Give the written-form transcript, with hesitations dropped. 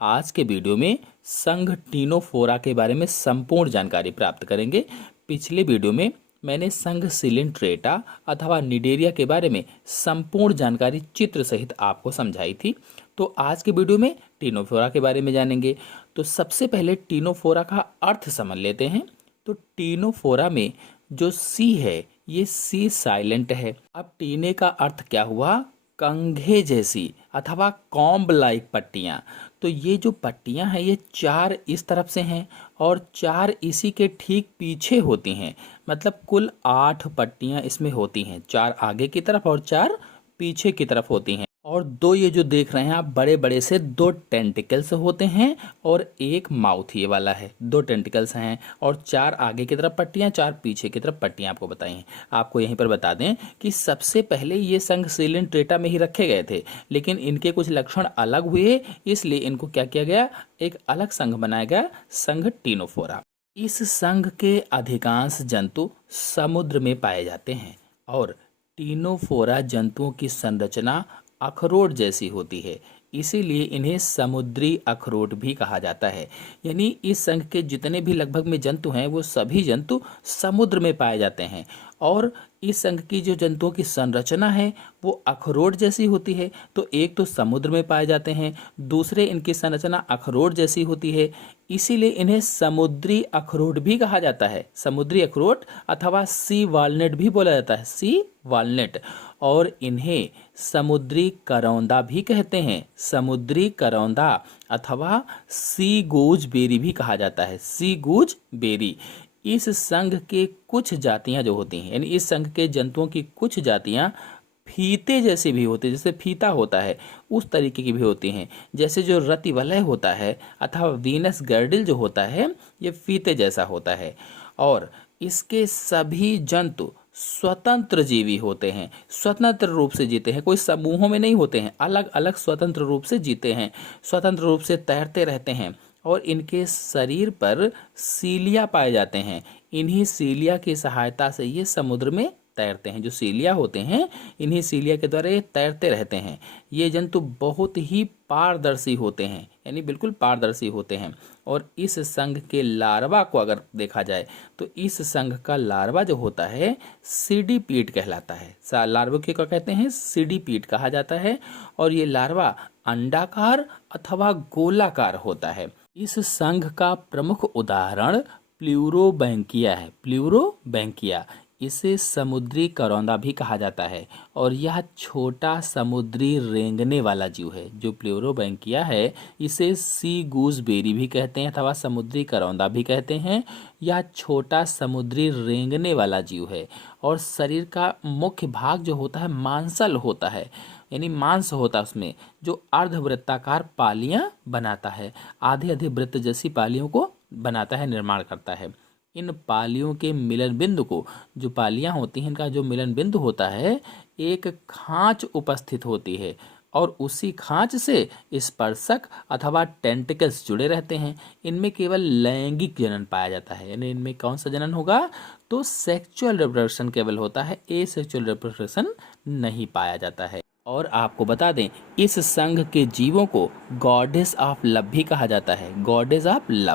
आज के वीडियो में संघ टीनोफोरा के बारे में संपूर्ण जानकारी प्राप्त करेंगे। पिछले वीडियो में मैंने संघ सिलिंट्रेटा अथवा निडेरिया के बारे में संपूर्ण जानकारी चित्र सहित आपको समझाई थी। तो आज के वीडियो में टीनोफोरा के बारे में जानेंगे। तो सबसे पहले टीनोफोरा का अर्थ समझ लेते हैं। तो टीनोफोरा में जो सी है ये सी साइलेंट है। अब टीने का अर्थ क्या हुआ? कंघे जैसी अथवा कॉम्ब लाइक पट्टियाँ। तो ये जो पट्टियाँ हैं ये चार इस तरफ से हैं और चार इसी के ठीक पीछे होती हैं। मतलब कुल 8 पट्टियाँ इसमें होती हैं, 4 आगे की तरफ और 4 पीछे की तरफ होती हैं। और दो ये जो देख रहे हैं आप बड़े बड़े से 2 टेंटिकल्स होते हैं और एक माउथ ये वाला है। 2 टेंटिकल्स हैं और 4 आगे की तरफ पट्टियां, 4 पीछे की तरफ पट्टियां आपको बताई हैं। आपको यहीं पर बता दें कि सबसे पहले ये संघ सिलिंट्रेटा में ही रखे गए थे, लेकिन इनके कुछ लक्षण अलग हुए, इसलिए इनको क्या किया गया, एक अलग संघ बनाया गया, संघ टीनोफोरा। इस संघ के अधिकांश जंतु समुद्र में पाए जाते हैं और टीनोफोरा जंतुओं की संरचना अखरोट जैसी होती है, इसीलिए इन्हें समुद्री अखरोट भी कहा जाता है। यानी इस संघ के जितने भी लगभग में जंतु हैं वो सभी जंतु समुद्र में पाए जाते हैं और इस संघ की जो जंतुओं की संरचना है वो अखरोट जैसी होती है। तो एक तो समुद्र में पाए जाते हैं, दूसरे इनकी संरचना अखरोट जैसी होती है, इसीलिए इन्हें समुद्री अखरोट भी कहा जाता है। समुद्री अखरोट अथवा सी वॉलनट भी बोला जाता है, सी वॉलनट। और इन्हें समुद्री करौंदा भी कहते हैं, समुद्री करौंदा अथवा सी गूजबेरी भी कहा जाता है, सी गूजबेरी। इस संघ के कुछ जातियां जो होती हैं, यानी इस संघ के जंतुओं की कुछ जातियां फीते जैसी भी होती है, जैसे फीता होता है उस तरीके की भी होती हैं। जैसे जो रतिवलय होता है अथवा वीनस गर्डिल जो होता है ये फीते जैसा होता है। और इसके सभी जंतु स्वतंत्र जीवी होते हैं, स्वतंत्र रूप से जीते हैं, कोई समूहों में नहीं होते हैं, अलग अलग स्वतंत्र रूप से जीते हैं, स्वतंत्र रूप से तैरते रहते हैं। और इनके शरीर पर सीलिया पाए जाते हैं, इन्हीं सीलिया की सहायता से ये समुद्र में तैरते हैं। जो सीलिया होते हैं इन्हीं सीलिया के द्वारा ये तैरते रहते हैं। ये जंतु बहुत ही पारदर्शी होते हैं, यानी बिल्कुल पारदर्शी होते हैं। और इस संघ के लार्वा को अगर देखा जाए तो इस संघ का लार्वा जो होता है सीडीपीड कहलाता है। लार्वा के क्या कहते हैं? सीडीपीड कहा जाता है। और ये लार्वा अंडाकार अथवा गोलाकार होता है। इस संघ का प्रमुख उदाहरण प्लूरोबैंकिया है, प्लूरोबैंकिया। इसे समुद्री करौंदा भी कहा जाता है और यह छोटा समुद्री रेंगने वाला जीव है। जो प्लूरोबैंकिया है इसे सी गूजबेरी भी कहते हैं अथवा समुद्री करौंदा भी कहते हैं। यह छोटा समुद्री रेंगने वाला जीव है और शरीर का मुख्य भाग जो होता है मांसल होता है, यानी मांस होता है उसमें, जो अर्धवृत्ताकार पालियां बनाता है, आधे आधे वृत्त जैसी पालियों को बनाता है, निर्माण करता है। इन पालियों के मिलन बिंदु को, जो पालियां होती हैं इनका जो मिलन बिंदु होता है, एक खांच उपस्थित होती है और उसी खांच से स्पर्शक अथवा टेंटिकल्स जुड़े रहते हैं। इनमें केवल लैंगिक जनन पाया जाता है, यानी इनमें कौन सा जनन होगा? तो सेक्सुअल रिप्रोडक्शन केवल होता है, एसेक्सुअल रिप्रोडक्शन नहीं पाया जाता है। और आपको बता दें इस संघ के जीवों को गॉडेस ऑफ लव भी कहा जाता है, गॉडेस ऑफ लव।